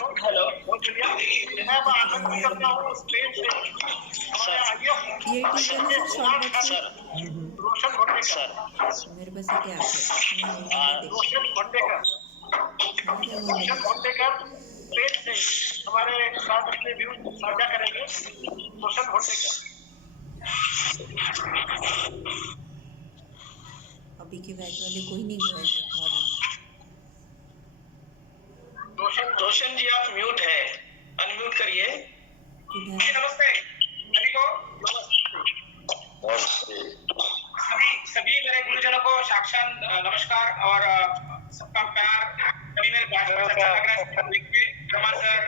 Hello, मैं आनंद करता हूँ स्टेज से हमारे आईएएस ये ठीक है ना सर, शॉर्ट वर्ड से? रोशन भोंडेकर। मेरे पास एक ऐप है, मैं वहीं पे रोशन भोंडेकर देखती स्टेज से हमारे साथ अपने व्यूज साझा करेंगे। रोशन भोंडेकर। अभी के बैच वाले कोई नहीं गए हैं फॉरेन। रोशन जी आप म्यूट है, अनम्यूट करिए। किधर? नमस्ते सभी को। नमस्ते सभी मेरे गुरुजनों को साक्षात नमस्कार और सबका प्यार। सभी मेरे अच्छा लग रहा है Raman sir,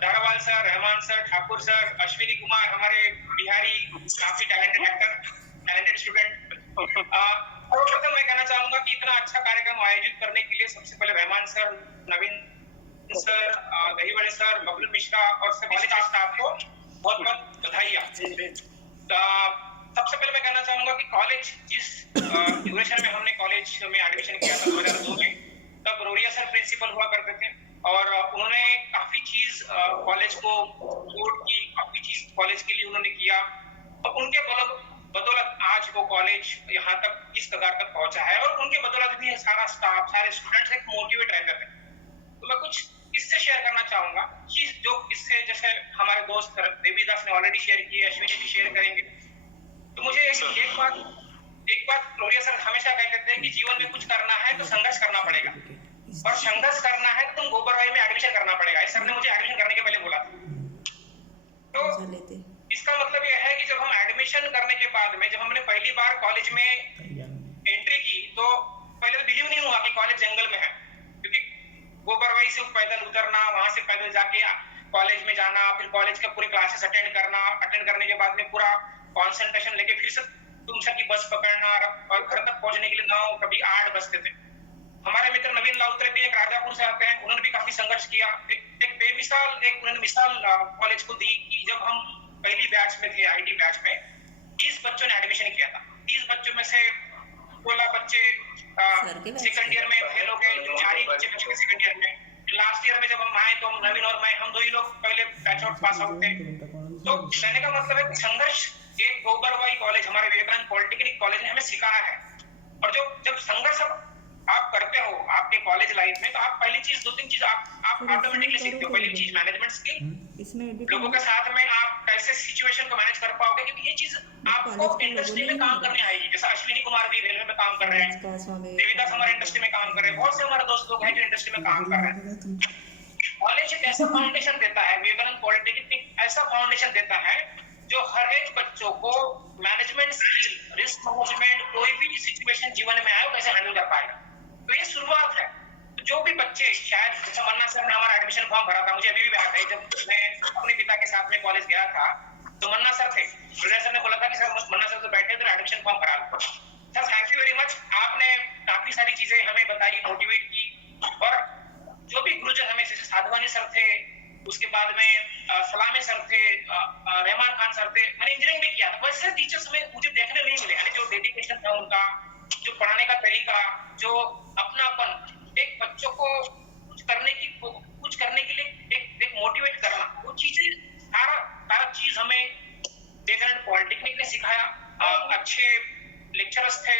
Dharawal sir, Rahman sir, Thakur sir, Ashwini Kumar, हमारे बिहारी काफी टैलेंटेड एक्टर, टैलेंटेड स्टूडेंट। सर्वप्रथम मैं कहना चाहूंगा कि इतना अच्छा कार्यक्रम आयोजित करने के लिए सबसे पहले रहमान सर, नवीन सर, दहीवड़े सर, बबलू मिश्रा और सभी स्टाफ को बहुत बहुत बधाई। सबसे पहले मैं कहना चाहूंगा कि कॉलेज जिस ड्यूरेशन में हमने कॉलेज में एडमिशन किया था 2002 में, तब रोरिया सर प्रिंसिपल हुआ करते थे और उन्होंने काफी चीज कॉलेज को सपोर्ट की, काफी चीज कॉलेज के लिए उन्होंने किया और उनके बदौलत आज वो कॉलेज यहाँ तक इस कगार तक पहुंचा है और उनके बदौलत भी सारा स्टाफ, सारे स्टूडेंट्स एक मोटिवेट रहते थे। तो मैं कुछ इससे शेयर करना चाहूंगा कि जो इससे जैसे हमारे दोस्त देवीदास ने ऑलरेडी शेयर की है, अश्विनी भी शेयर करेंगे। तो मुझे एक बात रोरिया सर हमेशा कहते थे कि जीवन में कुछ करना है तो संघर्ष करना पड़ेगा और संघर्ष करना है तो तुम गोबरवाई में एडमिशन करना पड़ेगा। इस सर ने मुझे एडमिशन करने के पहले बोला था। तो इसका मतलब यह है कि जब हम एडमिशन करने के बाद में, जब हमने पहली बार कॉलेज में एंट्री की, तो पहले तो बिलीव नहीं हुआ कि कॉलेज जंगल में है, क्योंकि गोबरवाई से पैदल उतरना, वहां से पैदल जाके कॉलेज में जाना, फिर कॉलेज का पूरी क्लासेस अटेंड करना, अटेंड करने के बाद में पूरा कंसंट्रेशन लेके फिर से तुमसा की बस पकड़ना और घर तक पहुंचने के लिए 9 कभी 8 बजते थे। हमारे मित्र नवीन लाउत्रे भी एक राजापुर से आते हैं, उन्होंने भी काफी संघर्ष किया। एक बेमिसाल एक उन्होंने मिसाल कॉलेज को दी कि जब हम पहली बैच में थे, आईटी बैच में 30 बच्चों ने एडमिशन किया था। 30 बच्चों में से 16 बच्चे सेकंड ईयर में फेल हो गए, 4 ही बच्चे बचे सेकंड ईयर में। लास्ट ईयर में जब हम आए तो नवीन और मैं, हम 2 ही लोग पहले बैच आउट पास आउट थे। तो कहने का मतलब है कि संघर्ष एक गोबरवाई कॉलेज, हमारे विवेकानंद पॉलिटेक्निक कॉलेज ने हमें सिखाया है। और जब संघर्ष आप करते हो आपके कॉलेज लाइफ में, तो आप पहली चीज 2-3 चीज आप ऑटोमेटिकली सीखते हो। पहली चीज मैनेजमेंट स्किल, लोगों के साथ में आप कैसे सिचुएशन को मैनेज कर पाओगे, क्योंकि ये चीज आपको इंडस्ट्री में काम करने आएगी। जैसा अश्विनी कुमार भी रेलवे में काम कर रहे हैं, देविदास हमारे इंडस्ट्री में काम कर रहे हैं, बहुत से हमारे दोस्त लोग हैं जो इंडस्ट्री में काम कर रहे हैं। कॉलेज एक ऐसा फाउंडेशन देता है, विवेकानंद पॉलिटेक्निक ऐसा फाउंडेशन देता है जो हर एक बच्चों को मैनेजमेंट स्किल, रिस्क मैनेजमेंट, कोई भी सिचुएशन जीवन में आए कैसे हैंडल कर पाएगा। तो ये शुरुआत है। तो जो भी बच्चे, शायद जैसे मन्ना सर ने हमारा एडमिशन फॉर्म भरा था, मुझे अभी भी याद है जब मैं अपने पिता के साथ में कॉलेज गया था, तो मन्ना सर थे, सर ने बोला था कि सर मन्ना सर तो बैठे थे, एडमिशन फॉर्म भरा लो। Sir thank you very much, आपने काफी सारी चीजें हमें बताई, मोटिवेट की। और जो भी गुरुजन हमें, जैसे साधवानी सर थे, उसके बाद में सलामी सर थे, रहमान खान सर थे, मैंने इंजीनियरिंग भी किया था, वैसे टीचर्स में मुझे देखने नहीं मिले। यानी जो डेडिकेशन था उनका, जो पढ़ाने का तरीका, जो अपनापन, एक बच्चों को कुछ करने के लिए एक मोटिवेट करना, वो चीजें सारा चीज हमें विवेकानंद पॉलिटेक्निक ने सिखाया। अच्छे लेक्चरर्स थे,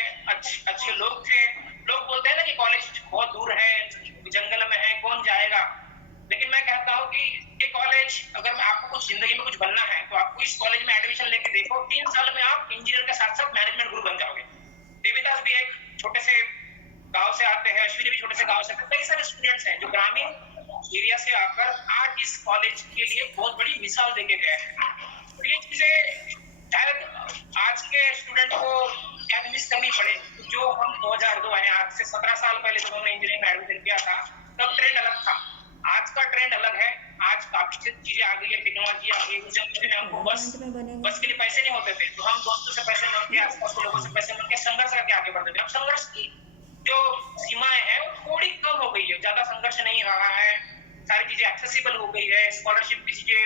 अच्छे लोग थे। लोग बोलते हैं ना कि कॉलेज बहुत दूर है, जंगल में है, कौन जाएगा, लेकिन मैं कहता हूँ कि ये कॉलेज, अगर आपको कुछ जिंदगी में कुछ बनना है तो आपको इस कॉलेज में एडमिशन लेके देखो, 3 साल में आप इंजीनियर के साथ साथ मैनेजमेंट गुरु बन जाओगे। देविदास भी एक छोटे से गांव से आते हैं, अश्विनी भी छोटे से गांव से आते हैं, कई सारे स्टूडेंट्स हैं जो ग्रामीण एरिया से आकर आज इस कॉलेज के लिए बहुत बड़ी मिसाल देके गए हैं। तो ये चीजें शायद आज के स्टूडेंट को शायद मिस करनी पड़े। जो हम 2002 आए, आज से 17 साल पहले जब हमने इंजीनियरिंग में एडमिशन किया था, तब ट्रेंड अलग था, आज का ट्रेंड अलग है। आज काफी चीजें आ गई है, टेक्नोलॉजी आ गई है। उस जमाने में हमको बस के लिए पैसे नहीं होते थे, तो हम दोस्तों से पैसे मांग के, आसपास के लोगों से पैसे मांग के संघर्ष करके आगे बढ़ते थे। अब संघर्ष की जो सीमाएं हैं वो थोड़ी कम हो गई है, ज्यादा संघर्ष नहीं रहा है, सारी चीजें एक्सेसिबल हो गई है, स्कॉलरशिप की चीजें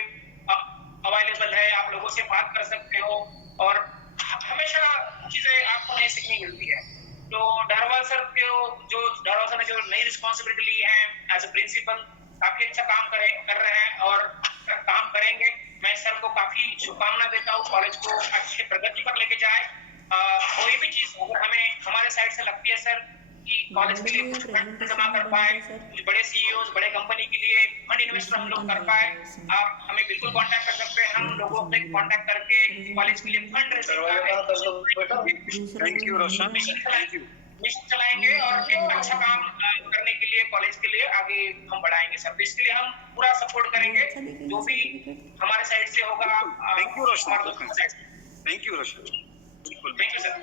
अवेलेबल है, आप लोगों से बात कर सकते हो और हमेशा चीजें आपको नई सीखने मिलती है। तो डारवाल सर ने जो नई रिस्पॉन्सिबिलिटी ली है एज ए प्रिंसिपल, काफी अच्छा काम कर रहे हैं और काम करेंगे। मैं सर को काफी शुभकामना देता हूँ, कॉलेज को अच्छे प्रगति पर लेके जाए। कोई भी चीज अगर हमें हमारे साइड से लगती है सर कि कॉलेज के लिए कुछ फंड जमा कर पाए, कुछ बड़े सीईओ बड़े कंपनी के लिए फंड इन्वेस्ट हम लोग कर पाए, आप हमें बिल्कुल कांटेक्ट कर सकते हैं। हम लोगों से कांटेक्ट करके कॉलेज के लिए fund thank you Roshan, thank you. Mission चलाएंगे और एक अच्छा काम करने के लिए कॉलेज के लिए आगे हम बढ़ाएंगे सर। तो इसके लिए हम पूरा सपोर्ट करेंगे, जो भी हमारे साइड से होगा। Thank you Roshan, thank you Roshan, बिल्कुल thank you sir.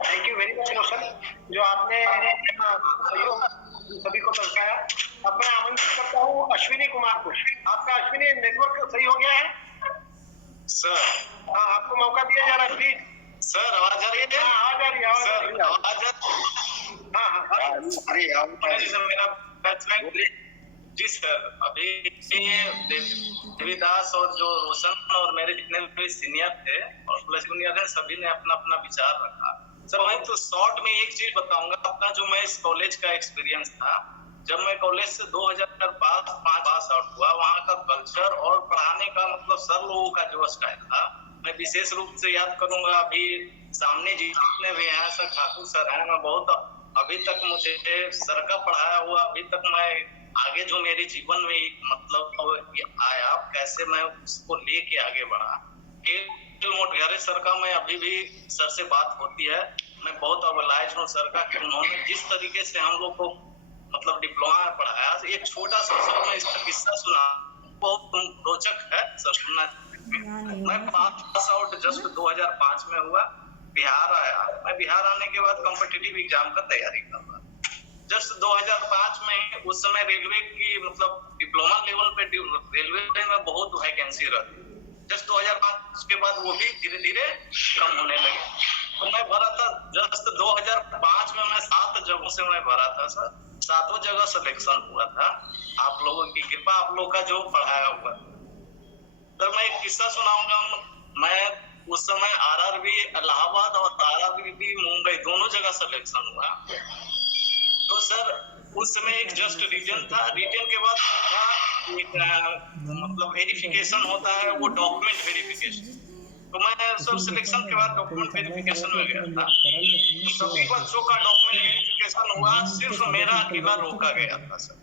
Thank you very much Roshan, जो आपने सहयोग सभी को दर्शाया। अब मैं आमंत्रित करता हूँ अश्विनी कुमार को। आपका अश्विनी नेटवर्क सही हो गया है सर? हाँ, आपको मौका दिया जा रहा है, प्लीज। सर आवाज आ रही है? हाँ, आवाज आ रही है, सर आवाज आवाज हाँ। जी सर, अभी देवीदास और जो रोशन और मेरे जितने भी सीनियर थे और प्लस जूनियर हैं, सभी ने अपना अपना विचार रखा। सर मैं तो शॉर्ट में एक चीज बताऊंगा अपना, जो मैं इस कॉलेज का एक्सपीरियंस था। जब मैं कॉलेज से 2005 पास आउट हुआ, वहाँ का कल्चर और पढ़ाने का मतलब सर लोगों का जो स्टाइल था, मैं विशेष रूप से याद करूंगा। अभी सामने जितने भी हैं सर, ठाकुर सर हैं, मैं बहुत अभी तक मुझे सर का पढ़ाया हुआ, अभी तक मैं आगे जो मेरे जीवन में मतलब आया, कैसे मैं उसको लेके आगे बढ़ा। मोटघरे सर का मैं अभी भी सर से बात होती है, मैं बहुत ऑबलाइज हूँ सर का कि उन्होंने जिस तरीके से हम लोग को मतलब डिप्लोमा में पढ़ाया। एक छोटा सा सर मैं इसका किस्सा सुना, बहुत रोचक है सर, सुनना। मैं पास आउट जस्ट 2005 में हुआ, बिहार आया। मैं बिहार आने के बाद कॉम्पिटिटिव एग्जाम का तैयारी कर रहा। जस्ट 2005 में उस समय रेलवे की मतलब डिप्लोमा लेवल पे रेलवे में बहुत वैकेंसी रहती। जस्ट 2005 के बाद वो भी धीरे धीरे कम होने लगे। तो मैं भरा था जस्ट 2005 में, मैं 7 जगहों से मैं भरा था सर, 7 जगह सिलेक्शन हुआ था। आप लोगों की कृपा, आप लोग का जो पढ़ाया हुआ। सर मैं एक किस्सा सुनाऊंगा। मैं उस समय आरआरबी इलाहाबाद और आरआरबी मुंबई दोनों जगह सिलेक्शन हुआ। तो सर उस समय एक जस्ट रिटन था, रिटन के बाद मतलब वेरिफिकेशन होता है, वो डॉक्यूमेंट वेरिफिकेशन। तो मैं सर सिलेक्शन के बाद डॉक्यूमेंट वेरिफिकेशन में गया था। सभी बच्चों का डॉक्यूमेंट वेरिफिकेशन हुआ, सिर्फ मेरा अकेला रोका गया था सर।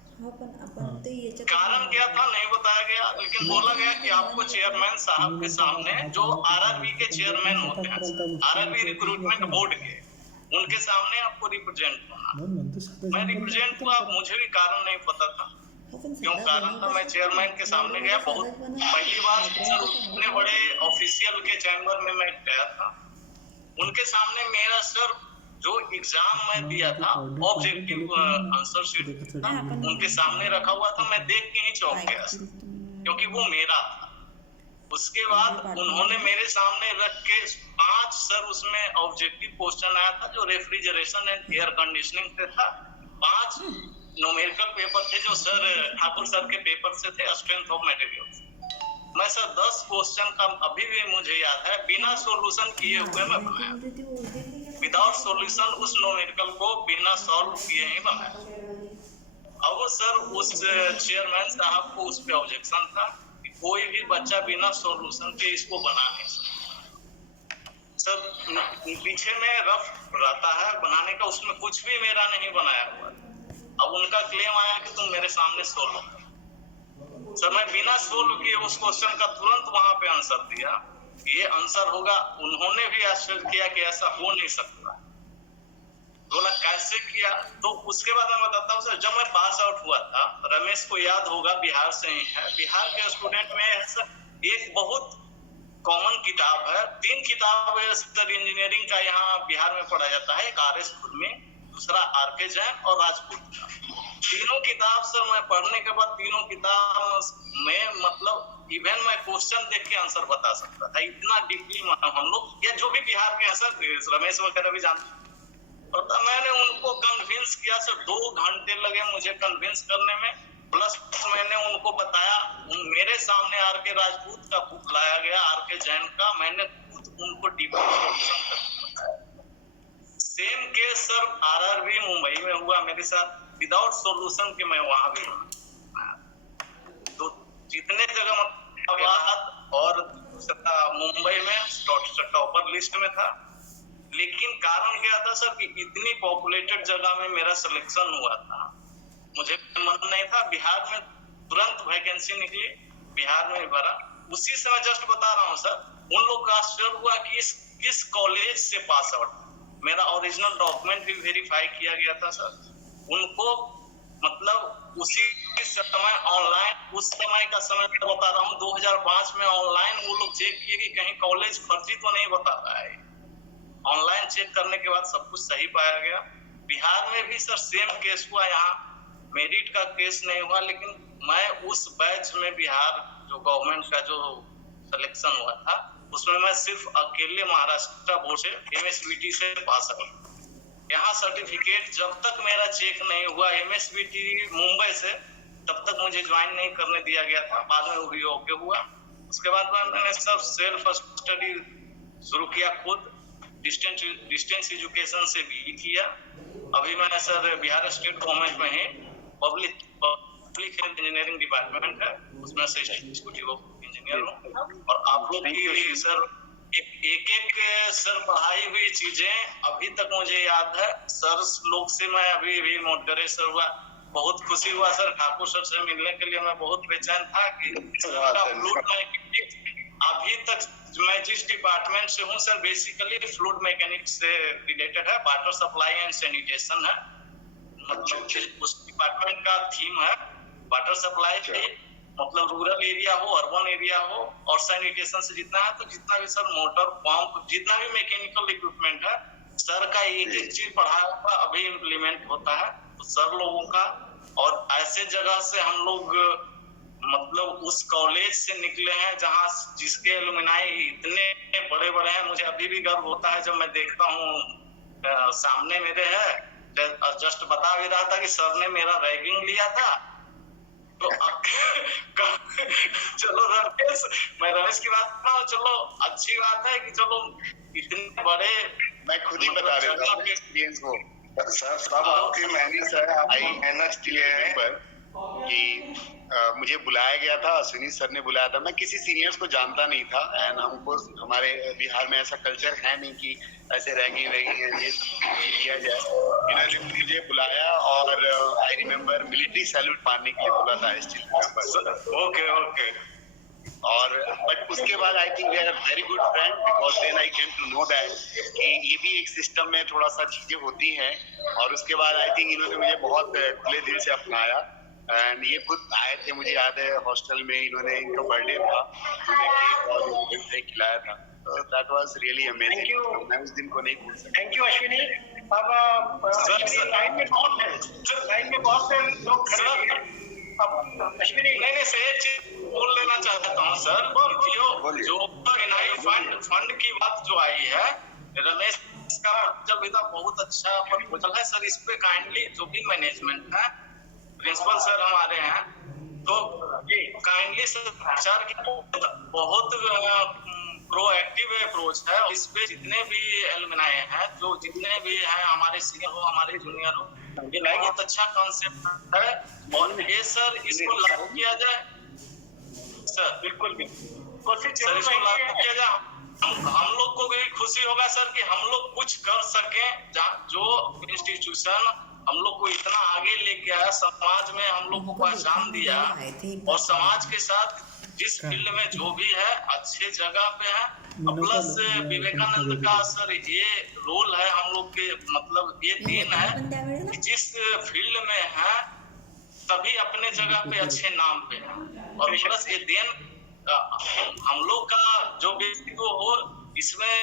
कारण क्या था नहीं बताया गया, लेकिन बोला गया कि आपको चेयरमैन साहब के सामने, जो आरआरबी के चेयरमैन होते हैं, आरआरबी रिक्रूटमेंट बोर्ड के, उनके सामने आपको रिप्रेजेंट होना। मैं रिप्रेजेंट हुआ, मुझे भी कारण नहीं पता था क्यों कारण था। मैं चेयरमैन के सामने गया, बहुत पहली बार सर उतने बड़े ऑफिशियल के चैम्बर में मैं गया था। उनके सामने मेरा सर जो एग्जाम मैं दिया था, ऑब्जेक्टिव आंसर शीट उनके सामने रखा हुआ था। मैं देख के ही चौंक गया क्योंकि वो मेरा था। उसके बाद उन्होंने मेरे सामने रख के 5 सर उसमें ऑब्जेक्टिव क्वेश्चन आया था, जो रेफ्रिजरेशन एंड एयर कंडीशनिंग से था। 5 न्यूमेरिकल पेपर थे जो सर ठाकुर सर के पेपर से थे, स्ट्रेंथ ऑफ मटेरियल। मैं सर 10 क्वेश्चन का अभी भी मुझे याद है, बिना सॉल्यूशन किए हुए मैं बनाया। विदाउट सॉल्यूशन उस न्यूमेरिकल को बिना सॉल्व किए ही बनाया। अब सर उस चेयरमैन साहब को उस पे ऑब्जेक्शन था कि कोई भी बच्चा बिना सॉल्यूशन के इसको बना नहीं सकता। सर पीछे में रफ रहता है बनाने का, उसमें कुछ भी मेरा नहीं बनाया हुआ। अब उनका क्लेम आया कि तुम मेरे सामने सोल्व कर। सर मैं बिना सोल्व किए उस क्वेश्चन का तुरंत वहां पे आंसर दिया, ये आंसर होगा। उन्होंने भी आश्चर्य किया कि ऐसा हो नहीं सकता। बोला कैसे किया? तो उसके बाद मैं बताता हूँ सर, जब मैं पास आउट हुआ था, रमेश को याद होगा, बिहार से ही है, बिहार के स्टूडेंट में सर एक बहुत कॉमन किताब है, 3 किताब सर इंजीनियरिंग का यहाँ बिहार में पढ़ा जाता है। एक आर.एस. खुरमी, दूसरा आर.के. जैन और राजपूत का। तीनों किताब सर मैं पढ़ने के बाद तीनों किताब में मतलब इवन मैं क्वेश्चन देख के आंसर बता सकता था, इतना डीपली हम लोग, या जो भी बिहार के हैं सर, रमेश वगैरह भी जानते। और मैंने उनको कन्विंस किया सर, 2 घंटे लगे मुझे कन्विंस करने में। प्लस मैंने उनको बताया, मेरे सामने आर.के. राजपूत का बुक लाया गया, आर.के. जैन का, मैंने खुद उनको डीपली सॉल्यूशन करके बताया। Same case sir RRB Mumbai में हुआ मेरे साथ, विदाउट सॉल्यूशन के मैं वहां भी तो जितने जगह मतलब और मुंबई में टॉपर लिस्ट में था। लेकिन कारण क्या था सर कि इतनी पॉपुलेटेड जगह में मेरा सिलेक्शन हुआ था, मुझे मन नहीं था। बिहार में तुरंत वैकेंसी निकली, बिहार में भरा। उसी समय जस्ट बता रहा हूँ सर, उन लोग का आश्चर्य हुआ कि किस कॉलेज से पास आउट। मेरा ओरिजिनल डॉक्यूमेंट भी वेरीफाई किया गया था सर। उनको मतलब उसी समय ऑनलाइन, उस समय का समय मैं बता रहा हूँ 2005 में ऑनलाइन वो लोग चेक किए कि कहीं कॉलेज फर्जी तो नहीं बताता है। ऑनलाइन चेक करने के बाद सब कुछ सही पाया गया। बिहार में भी सर सेम केस हुआ, यहाँ मेरिट का केस नहीं हुआ, लेकिन मैं उस बैच में बिहार जो गवर्नमेंट का जो सिलेक्शन हुआ था उसमें मैं सिर्फ अकेले महाराष्ट्र बोर्ड से MSBT से पास हुआ। यहाँ सर्टिफिकेट जब तक मेरा चेक नहीं हुआ MSBT मुंबई से, तब तक मुझे ज्वाइन नहीं करने दिया गया था। बाद में वो भी ओके हुआ। उसके बाद मैंने सब सेल्फ स्टडी शुरू किया, खुद डिस्टेंस एजुकेशन से भी किया। अभी मैंने सर बिहार स्टेट गवर्नमेंट में ही पब्लिक हेल्थ इंजीनियरिंग डिपार्टमेंट है, उसमें से एग्जीक्यूटिव इंजीनियर हूँ। और आप लोग की सर एक सर पढ़ाई हुई चीजें अभी तक मुझे याद है सर। लोग से मैं अभी भी मोटिवेशन हुआ, बहुत खुशी हुआ सर। ठाकुर सर से मिलने के लिए मैं बहुत बेचैन था कि अभी तक मैं जिस डिपार्टमेंट से हूँ सर, बेसिकली फ्लूइड मैकेनिक्स से रिलेटेड है, वाटर सप्लाई एंड सैनिटेशन है। मतलब उस डिपार्टमेंट का थीम है वाटर सप्लाई, मतलब रूरल एरिया हो, अर्बन एरिया हो, और सैनिटेशन से जितना है। तो जितना भी सर मोटर पंप, जितना भी मैकेनिकल इक्विपमेंट है सर का एक एक चीज पढ़ाया हुआ अभी इम्प्लीमेंट होता है तो सर लोगों का। और ऐसे जगह से हम लोग मतलब उस कॉलेज से निकले हैं जहाँ जिसके एलुमनाई इतने बड़े बड़े हैं। मुझे अभी भी गर्व होता है जब मैं देखता हूँ सामने मेरे है। जस्ट बता भी रहा था कि सर ने मेरा रैगिंग लिया था। तो चलो रमेश, मैं रमेश की बात कर रहा हूँ। चलो अच्छी बात है कि चलो इतने बड़े, मैं खुद ही बता देता हूँ एक्सपीरियंस को। सर सब आपकी मेहनत है, आपकी मेहनत की है कि मुझे बुलाया गया था, अश्विनी सर ने बुलाया था। मैं किसी सीनियर्स को जानता नहीं था एंड हमको हमारे बिहार में ऐसा कल्चर है नहीं कि ऐसे रैगिंग है ये किया जाए। इन्होंने मुझे बुलाया और आई रिमेम्बर मिलिट्री सैल्यूट मारने के लिए बोला था। स्टिल ओके और बट उसके बाद I think we are very good friend because then I came to know that कि ये भी एक सिस्टम में थोड़ा सा चीजें होती हैं। और उसके बाद आई थिंक इन्होंने मुझे बहुत खुले दिल से अपनाया एंड ये खुद आए थे। मुझे याद है हॉस्टल में इन्होंने, इनका बर्थडे था, उन्हें केक और मिठाई खिलाया था। तो दैट वाज रियली अमेजिंग। मैं उस दिन को नहीं भूल सकता। Thank you Ashwini. अब अश्विनी लाइन में बहुत से लोग खड़े हैं। अब अश्विनी नहीं से एक चीज बोल लेना चाहता हूँ सर, जो फंड की बात जो आई है, रमेश का जब इतना बहुत अच्छा प्रपोजल है सर। इस पे काइंडली जो भी मैनेजमेंट है, प्रिंसिपल सर हमारे हैं, तो काइंडली सर की बहुत प्रोएक्टिव अप्रोच है। इस पे जितने भी एलुमनाई हैं, जो जितने भी हैं, हमारे सीनियर हो हमारे जूनियर हो, ये बहुत अच्छा कॉन्सेप्ट है। और ये सर इसको लागू किया जाए सर, बिल्कुल कोशिश सर इसको लागू किया जाए। हम लोग को भी खुशी होगा सर कि हम लोग कुछ कर सके। जो इंस्टीट्यूशन हम लोग को इतना आगे लेके आया, समाज में हम लोग को पहचान दिया, और समाज के साथ जिस फील्ड में जो भी है अच्छे जगह पे है। प्लस विवेकानंद का सर ये रोल है हम लोग के, मतलब ये देन है कि जिस फील्ड में है सभी अपने जगह पे अच्छे नाम पे है। और प्लस ये देन हम लोग का जो व्यक्तित्व हो, इसमें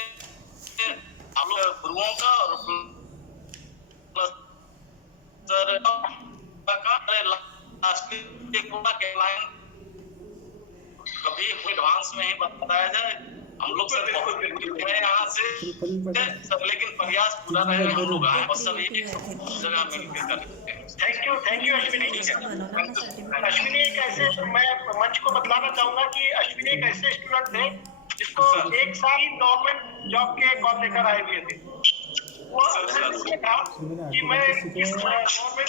हम लोग गुरुओं का और प्लस सर कभी एडवांस में ही बताया जाए। हम लोग सर बहुत यहाँ से सब, लेकिन प्रयास पूरा रहे हम लोग आए और सभी जगह मिलकर करते हैं। Thank you Ashwini. अश्विनी एक ऐसे, मैं मंच को बतलाना चाहूंगा कि अश्विनी एक ऐसे स्टूडेंट थे जिसको एक साल गवर्नमेंट जॉब के कॉल लेकर आए हुए थे। वो ये था कि मैं इस गवर्नमेंट जॉब को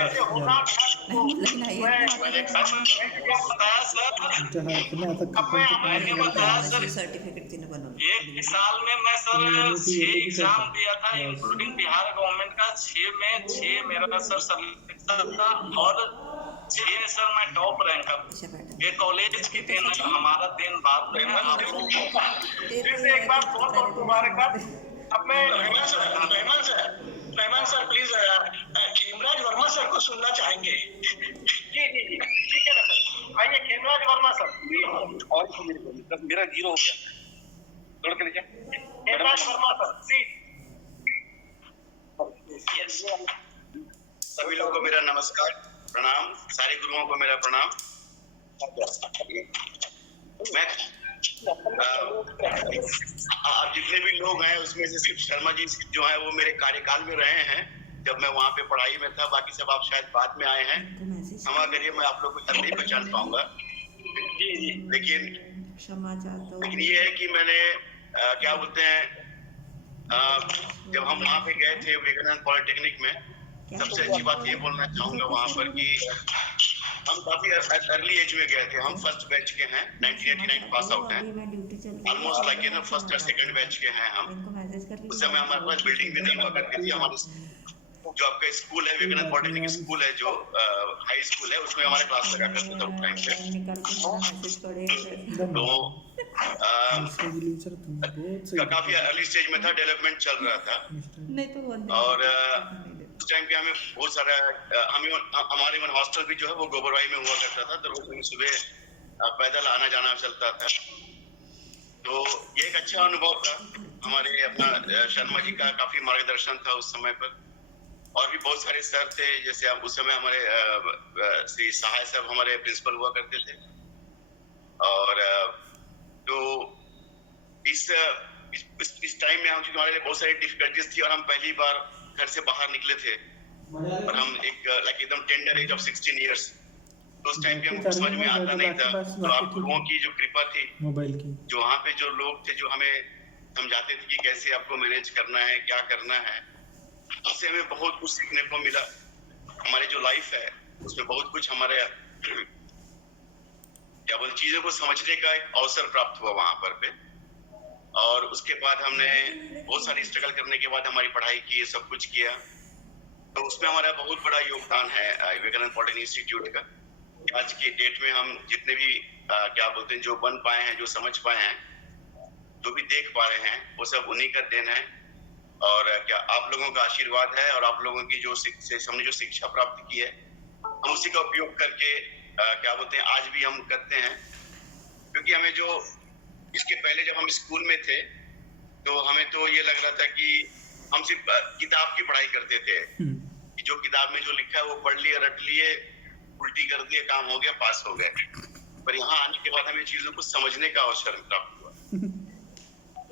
ऐसे होना था तो लेकिन आइए मैंने बताया सर, मैंने बताया सर, सर्टिफिकेट तिने बनवलं एक साल में मैं सर 6 एग्जाम दिया था इंक्लूडिंग बिहार गवर्नमेंट का। 6 में 6 मेरा सर सिलेक्शन था और 6 में सर मैं टॉप रैंकर। अशा पॅटर्न ये कॉलेज की देन है, हमारा देन बात है ना। आप लोग फिर से एक बार बहुत बहुत मुबारकबाद। अब मैं Rahman sir please Khemraj Verma sir को सुनना चाहेंगे। जी जी जी ठीक है ना सर, आइए खेमराज वर्मा सर। और मेरा 0 हो गया, थोड़ा के नीचे। Khemraj Verma sir please. सभी लोगों को मेरा नमस्कार, प्रणाम, सारे गुरुओं को मेरा प्रणाम। मैं आप जितने भी लोग हैं उसमें से सिर्फ शर्मा जी जो है वो मेरे कार्यकाल में रहे हैं जब मैं वहाँ पे पढ़ाई में था। बाकी सब आप शायद बाद में आए हैं, क्षमा करिए, मैं आप लोग को जल्द नहीं पहचान पाऊंगा। जी जी लेकिन क्षमा चाहता हूँ। ये है कि मैंने क्या बोलते हैं, जब हम वहाँ पे गए थे विवेकानंद पॉलिटेक्निक में, सबसे अच्छी बात ये बोलना चाहूंगा वहाँ पर कि हम काफी अर्ली एज में गए थे। हम फर्स्ट बैच के हैं, 1989 पास आउट हैं, ऑलमोस्ट लाइक ना फर्स्ट और सेकंड बैच के हैं हम। इनको मैसेज कर उस समय हमारे पास बिल्डिंग भी नहीं हुआ करती थी। हमारे जो आपका स्कूल है विवेकानंद पॉलिटेक्निक स्कूल है, जो हाई स्कूल है, उसमें हमारे क्लास लगा करते थे उस टाइम पे। तो काफी अर्ली स्टेज में था, डेवलपमेंट चल रहा था। नहीं तो और उस टाइम पे हमें बहुत सारा हमारे हॉस्टल भी जो है वो गोबरवाही में हुआ करता था, तो रोज हमें सुबह पैदल आना जाना चलता था। तो ये एक अच्छा अनुभव था। हमारे अपना शर्मा जी का काफी मार्गदर्शन था उस समय पर, और भी बहुत सारे सर थे। जैसे आप उस समय हमारे श्री सहाय साहब हमारे प्रिंसिपल हुआ करते थे। और तो इस टाइम में हमारे लिए बहुत सारी डिफिकल्टीज थी और हम पहली बार घर से बाहर निकले थे और हम एक एकदम टेंडर एज ऑफ 16 इयर्स। तो उस टाइम पे हमको समझ में आता नहीं था। तो आप गुरुओं की जो कृपा थी, मोबाइल की, जो वहाँ पे जो लोग थे जो हमें समझाते थे कि कैसे आपको मैनेज करना है, क्या करना है, उससे हमें बहुत कुछ सीखने को मिला। हमारी जो लाइफ है उसमें बहुत कुछ हमारे क्या बोलते चीजों को समझने का एक अवसर प्राप्त हुआ वहां पर पे। और उसके बाद हमने बहुत सारी स्ट्रगल करने के बाद हमारी पढ़ाई की, ये सब कुछ किया। तो उसमें हमारा बहुत बड़ा योगदान है विवेकानंद पॉलिटेक्निक इंस्टीट्यूट का। आज की डेट में हम जितने भी क्या बोलते हैं जो बन पाए हैं, जो समझ पाए हैं, जो भी देख पा रहे हैं, वो सब उन्हीं का देन है। और क्या आप लोगों का आशीर्वाद है और आप लोगों की जो हमने जो शिक्षा प्राप्त की है, हम उसी का उपयोग करके क्या बोलते हैं आज भी हम करते हैं। क्योंकि हमें जो इसके पहले जब हम स्कूल में थे तो हमें तो ये लग रहा था कि हम सिर्फ किताब की पढ़ाई करते थे कि जो किताब में जो लिखा है वो पढ़ लिए, रट लिए, उल्टी कर दिए, काम हो गया, पास हो गए। पर यहाँ आने के बाद हमें चीजों को समझने का अवसर प्राप्त हुआ।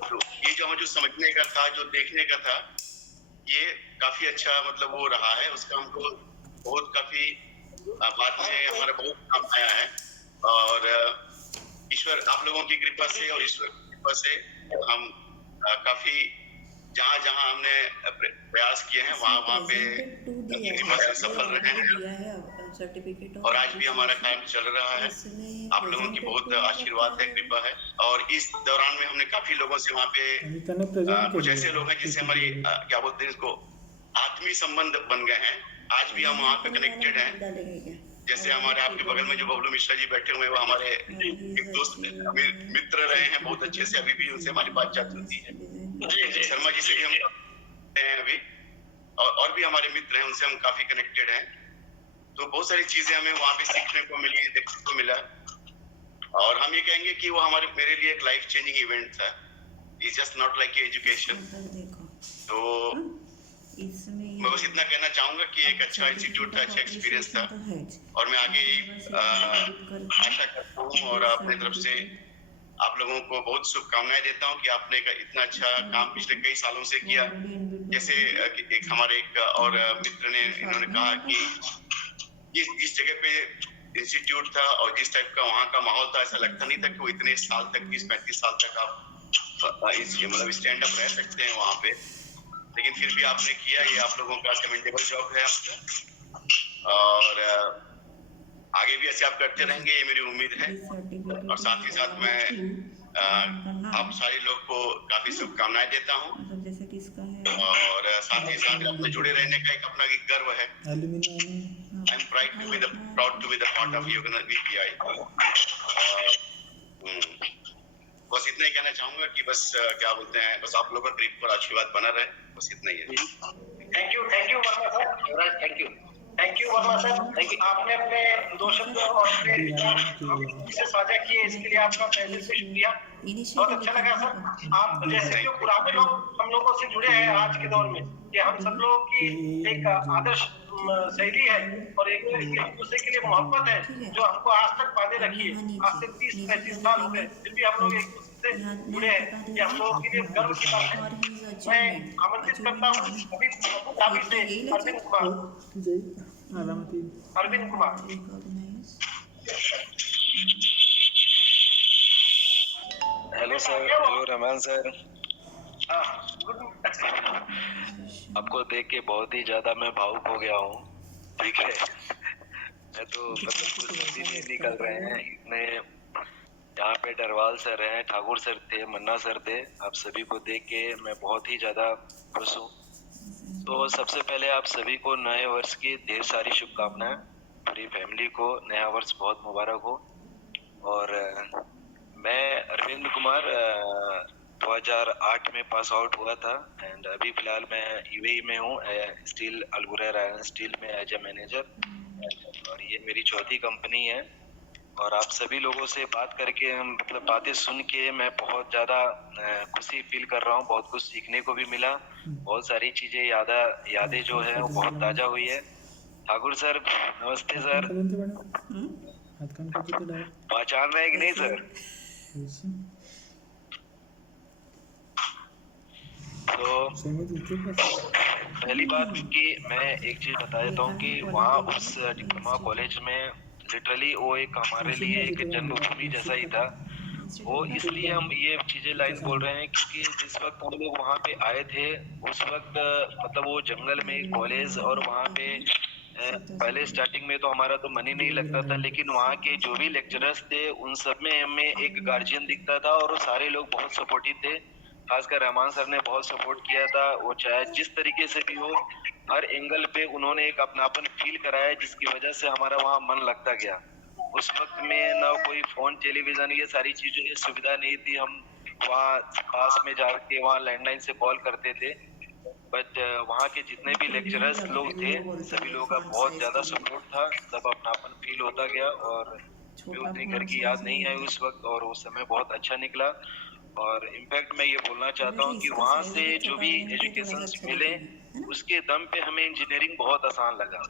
तो ये जो हमें जो समझने का था, जो देखने का था, ये काफी अच्छा मतलब वो रहा है। उसका हमको बहुत काफी बाद में हमारा बहुत काम आया है। और ईश्वर आप लोगों की कृपा से और ईश्वर की कृपा से हम काफी जहाँ हमने प्रयास किए हैं वहाँ पे सफल रहे हैं। और आज भी हमारा काम चल रहा है। आप लोगों की बहुत आशीर्वाद है, कृपा है। और इस दौरान में हमने काफी लोगों से वहाँ पे कुछ ऐसे लोग हैं जिससे हमारी क्या बोलते हैं इसको आत्मीय संबंध बन गए हैं। आज भी हम वहाँ पे कनेक्टेड हैं। जैसे हमारे आपके बगल में जो बबलू मिश्रा जी बैठे हुए हैं, वो हमारे एक दोस्त मित्र रहे हैं बहुत अच्छे से। अभी भी उनसे हमारी बातचीत होती है। शर्मा जी से भी हम हैं अभी, और भी हमारे मित्र हैं, उनसे हम काफी कनेक्टेड हैं। तो बहुत सारी चीजें हमें वहाँ पे सीखने को मिली, देखने को मिला। और हम ये कहेंगे कि वो मेरे लिए एक लाइफ चेंजिंग इवेंट था। It's just not like education. तो मैं बस इतना कहना चाहूंगा कि एक अच्छा इंस्टीट्यूट था, अच्छा एक्सपीरियंस था। और मैं आगे आशा करता हूँ और अपने तरफ से आप लोगों को बहुत शुभकामनाएं देता हूँ कि आपने इतना अच्छा काम पिछले कई सालों से किया। जैसे एक हमारे एक और मित्र ने इन्होंने कहा कि जिस जगह पे इंस्टीट्यूट था और जिस टाइप का वहाँ का माहौल था, ऐसा लगता नहीं था कि वो इतने साल तक 30-35 साल तक आप मतलब स्टैंड अप रह सकते हैं वहाँ पे, लेकिन फिर भी आपने किया, ये आप लोगों का कमेंडेबल जॉब है आपका, और आगे भी ऐसे आप करते रहेंगे, ये मेरी उम्मीद है। और साथ ही साथ मैं आप सारे लोग को काफी शुभकामनाएं देता हूँ, मतलब जैसे कि इसका है और साथ ही साथ अपने जुड़े रहने का एक अपना एक गर्व है। I am proud to be the part of Yogendra VPI। बस इतना ही कहना चाहूंगा कि बस क्या बोलते हैं, बस आप लोगों का ट्रिप पर आशीर्वाद बना रहे, बस इतना ही है। Thank you Verma sir, thank you Verma sir, आपने अपने 2 शब्द और से साझा किए, इसके लिए आपका पहले से शुक्रिया। बहुत अच्छा लगा सर, आप जैसे जो पुराने लोग हम लोगों से जुड़े हैं आज के दौर में, कि हम सब लोगों की एक आदर्श शैली है और एक दूसरे के लिए मोहब्बत है जो हमको आज तक बांधे रखी है। आज से 30-35 साल हो गए, फिर भी हम लोग एक दूसरे से जुड़े हैं, ये हम लोगों के लिए गर्व की बात है। मैं आमंत्रित करता हूँ अभी अबू धाबी से Arvind Kumar. Hello sir, hello Rahman sir, आपको देख के बहुत ही ज्यादा मैं भावुक हो गया हूँ। ठीक है, मैं तो मतलब कुछ भी नहीं निकल रहे हैं इतने। यहाँ पे डरवाल सर हैं, ठाकुर सर थे, मन्ना सर थे, आप सभी को देख के मैं बहुत ही ज्यादा खुश हूँ। तो सबसे पहले आप सभी को नए वर्ष की ढेर सारी शुभकामनाएं, पूरी फैमिली को नया वर्ष बहुत मुबारक हो। और मैं अरविंद कुमार 2008 में पास आउट हुआ था, एंड अभी फिलहाल मैं यूएई में हूँ, स्टील अल गुरैर आयरन स्टील में एज ए मैनेजर, और ये मेरी चौथी कंपनी है। और आप सभी लोगों से बात करके, मतलब बातें सुन के मैं बहुत ज़्यादा खुशी फील कर रहा हूँ, बहुत कुछ सीखने को भी मिला, बहुत सारी चीज़ें यादें जो है वो बहुत ताज़ा हुई है। ठाकुर सर नमस्ते सर, पहचान रहे कि नहीं सर? तो पहली बात कि मैं एक चीज बता देता हूँ कि वहाँ उस डिप्लोमा कॉलेज में लिटरली वो एक हमारे लिए एक जन्मभूमि जैसा ही था। वो इसलिए हम ये चीजें लाइन बोल रहे हैं क्योंकि जिस वक्त हम लोग वहाँ पे आए थे उस वक्त मतलब वो जंगल में कॉलेज, और वहाँ पे पहले स्टार्टिंग में तो हमारा तो मन ही नहीं लगता था, लेकिन वहाँ के जो भी लेक्चरर्स थे उन सब में हमें एक गार्जियन दिखता था, और वो सारे लोग बहुत सपोर्टिव थे। खासकर रहमान सर ने बहुत सपोर्ट किया था, वो चाहे जिस तरीके से भी हो, हर एंगल पे उन्होंने एक अपनापन फील कराया, जिसकी वजह से हमारा वहाँ मन लगता गया। उस वक्त में ना कोई फोन, टेलीविजन, ये सारी चीजों की सुविधा नहीं थी। हम वहाँ पास में जाके वहाँ लैंडलाइन से कॉल करते थे, बट वहाँ के जितने भी लेक्चरर्स लोग थे सभी लोगों का बहुत ज्यादा सपोर्ट था, सब अपनापन फील होता गया, और उतनी घर की याद नहीं आई उस वक्त, और वो समय बहुत अच्छा निकला। और इनफैक्ट मैं ये बोलना चाहता हूँ कि वहाँ से जो भी एजुकेशन मिले उसके दम पे हमें इंजीनियरिंग बहुत आसान लगा,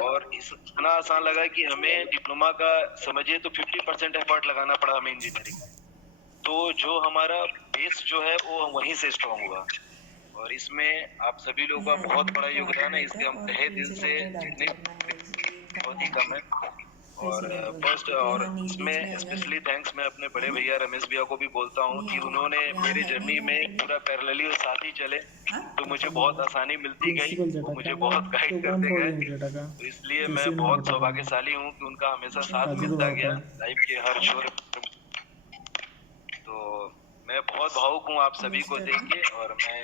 और इतना आसान लगा कि हमें डिप्लोमा का समझिए तो 50% एफर्ट लगाना पड़ा हमें इंजीनियरिंग। तो जो हमारा बेस जो है वो वहीं से स्ट्रॉन्ग हुआ, और इसमें आप सभी लोगों का बहुत बड़ा योगदान है, इसके हम तहे दिल से बहुत ही कम है। और फर्स्ट, और इसमें स्पेशली थैंक्स मैं अपने बड़े भैया रमेश भैया को भी बोलता हूँ कि उन्होंने मेरी जर्नी में पूरा पैरेलली और साथ ही चले, तो मुझे बहुत आसानी मिलती गई, वो मुझे बहुत गाइड करते गए, तो इसलिए मैं बहुत सौभाग्यशाली हूँ कि उनका हमेशा साथ मिलता गया लाइफ के हर छोर। तो मैं बहुत भावुक हूँ आप सभी को देख के। और मैं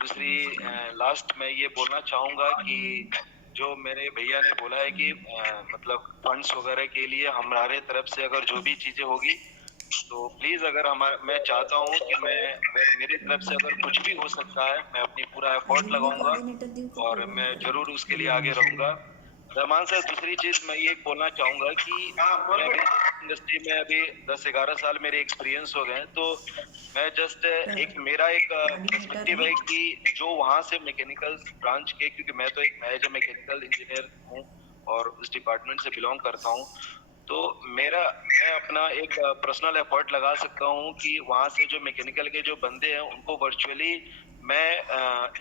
दूसरी लास्ट में ये बोलना चाहूँगा कि जो मेरे भैया ने बोला है कि मतलब फंड्स वगैरह के लिए हमारे तरफ से अगर जो भी चीजें होगी तो प्लीज, अगर मैं चाहता हूँ कि अगर मेरी तरफ से अगर कुछ भी हो सकता है मैं अपनी पूरा एफर्ट लगाऊंगा, और मैं जरूर उसके लिए आगे रहूंगा। रहमान सर, दूसरी चीज मैं ये बोलना चाहूंगा कि इंडस्ट्री में अभी 10-11 साल मेरे एक्सपीरियंस हो गए, तो मैं जस्ट मेरा एक पर्सपेक्टिव है कि जो वहाँ से मैकेनिकल ब्रांच के, क्योंकि मैं तो एक मैकेनिकल इंजीनियर हूँ और उस डिपार्टमेंट से बिलोंग करता हूँ, तो मैं अपना एक पर्सनल एफर्ट लगा सकता हूँ कि वहाँ से जो मैकेनिकल के जो बंदे हैं उनको वर्चुअली मैं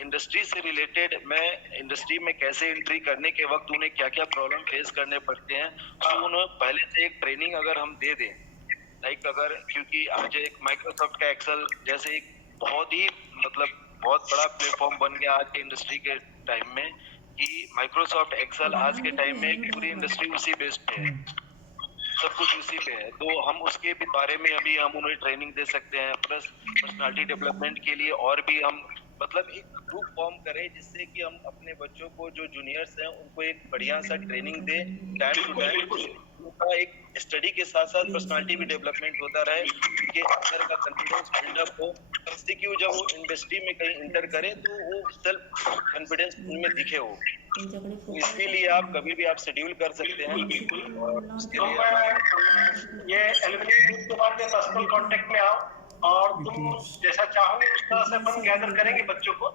इंडस्ट्री से रिलेटेड, मैं इंडस्ट्री में कैसे एंट्री करने के वक्त उन्हें क्या क्या प्रॉब्लम फेस करने पड़ते हैं, तो उन्हें पहले से एक ट्रेनिंग अगर हम दे दें लाइक अगर क्योंकि आज एक माइक्रोसॉफ्ट का एक्सेल जैसे एक बहुत ही मतलब बहुत बड़ा प्लेटफॉर्म बन गया आज के इंडस्ट्री के टाइम में कि माइक्रोसॉफ्ट एक्सेल आज के टाइम में पूरी इंडस्ट्री उसी बेस्ड पे है, सब कुछ उसी पे है। तो हम उसके भी बारे में अभी हम उन्हें ट्रेनिंग दे सकते हैं, प्लस पर्सनालिटी डेवलपमेंट के लिए और भी हम मतलब एक ग्रुप फॉर्म करें जिससे कि हम अपने बच्चों को जो जूनियर्स हैं उनको एक बढ़िया सा ट्रेनिंग दे टाइम टू टाइम, उनका एक स्टडी के साथ साथ पर्सनालिटी भी डेवलपमेंट होता रहे, उनके अंदर का कॉन्फिडेंस बिल्डअप हो, जिससे कि वो जब वो इंडस्ट्री में कहीं इंटर करे तो वो सेल्फ कॉन्फिडेंस उनमें दिखे हो। इसके लिए आप कभी भी आप शेड्यूल कर सकते हैं और उसके तो लिए मैं ये एलिमिनेट के बाद में पर्सनल कांटेक्ट में आओ और तुम जैसा चाहोगे उस तरह से अपन गैदर करेंगे बच्चों को,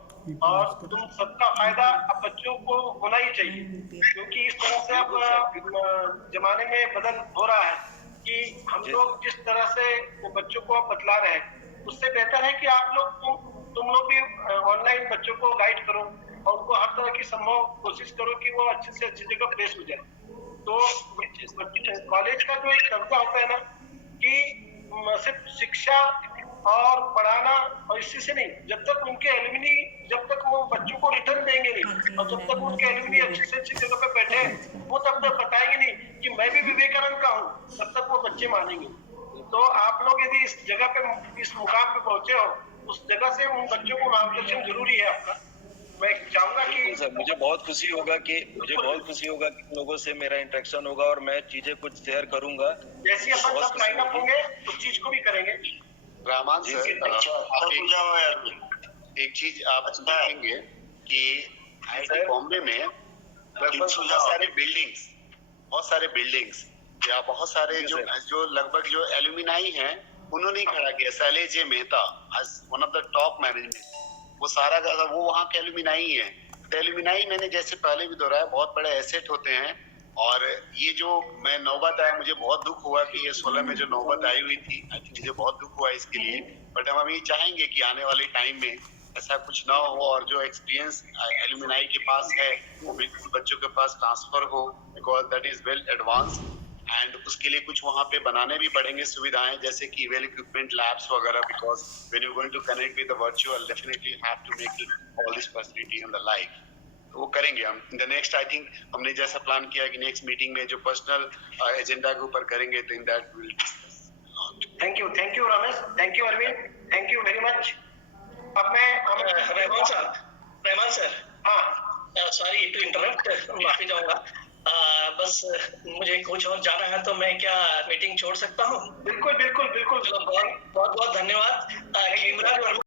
और तुम सबका फायदा अब बच्चों को होना ही चाहिए, क्योंकि इस तरह से अब जमाने में बदल हो रहा है कि हम लोग जिस तरह से वो बच्चों को अब बतला रहे हैं उससे बेहतर है कि आप लोग तुम लोग भी ऑनलाइन बच्चों को गाइड करो और उनको हर तरह की संभव कोशिश करो कि वो अच्छे से अच्छी जगह प्लेस हो जाए। तो कॉलेज का जो एक कर्जा होता है ना कि सिर्फ शिक्षा और पढ़ाना और इसी से नहीं, जब तक उनके एलुमनी जब तक वो बच्चों को रिटर्न देंगे नहीं और जब तक उनके एलुमनी अच्छी से अच्छी जगह पे बैठे वो तब तक बताएंगे नहीं कि मैं भी विवेकानंद का हूँ, तब तक वो बच्चे मानेंगे। तो आप लोग यदि इस जगह पे इस मुकाम पे पहुंचे हो उस जगह से उन बच्चों को मार्गदर्शन जरूरी है आपका। मैं चाहूंगा कि सर मुझे बहुत खुशी होगा कि इन लोगों से मेरा इंटरेक्शन होगा और मैं चीजें कुछ शेयर करूंगा। जैसे अपन सब लाइन अप होंगे उस चीज को भी करेंगे। रहमान सर, एक चीज आप देखेंगे कि IIT बॉम्बे में लगभग बहुत सारे बिल्डिंग्स या बहुत सारे जो लगभग जो एल्यूमिनाई हैं उन्होंने ही खड़ा किया। Shailesh Mehta one of the top management, वो सारा का वो वहाँ के एल्यूमिनाई है। तो एल्यूमिनाई मैंने जैसे पहले भी दोहराया बहुत बड़े एसेट होते हैं, और ये जो मैं नौबत आया मुझे बहुत दुख हुआ कि ये 16 में जो नौबत आई हुई थी, आई थिंक मुझे बहुत दुख हुआ इसके लिए। बट हम अभी चाहेंगे कि आने वाले टाइम में ऐसा कुछ ना हो और जो एक्सपीरियंस एल्यूमिनाई के पास है वो बिल्कुल बच्चों के पास ट्रांसफर हो, because that is well advance. And उसके लिए कुछ वहाँ पे बनाने भी पड़ेंगे सुविधाएं जैसे कि वेल इक्विपमेंट लैब्स वगैरह, because when you going to connect with the virtual definitely have to make all this facility in the life. वो करेंगे हम in the next. I think हमने जैसा प्लान किया कि नेक्स्ट मीटिंग में जो पर्सनल एजेंडा के ऊपर करेंगे तो in that will discuss. Thank you Ramesh, thank you Arvind, thank you very much. अब मैं रहमान सर, हाँ सॉरी टू इंटरप्ट, माफी चाहूंगा, बस मुझे कुछ और जाना है तो मैं क्या मीटिंग छोड़ सकता हूँ? बिल्कुल बिल्कुल बिल्कुल, बहुत बहुत धन्यवाद।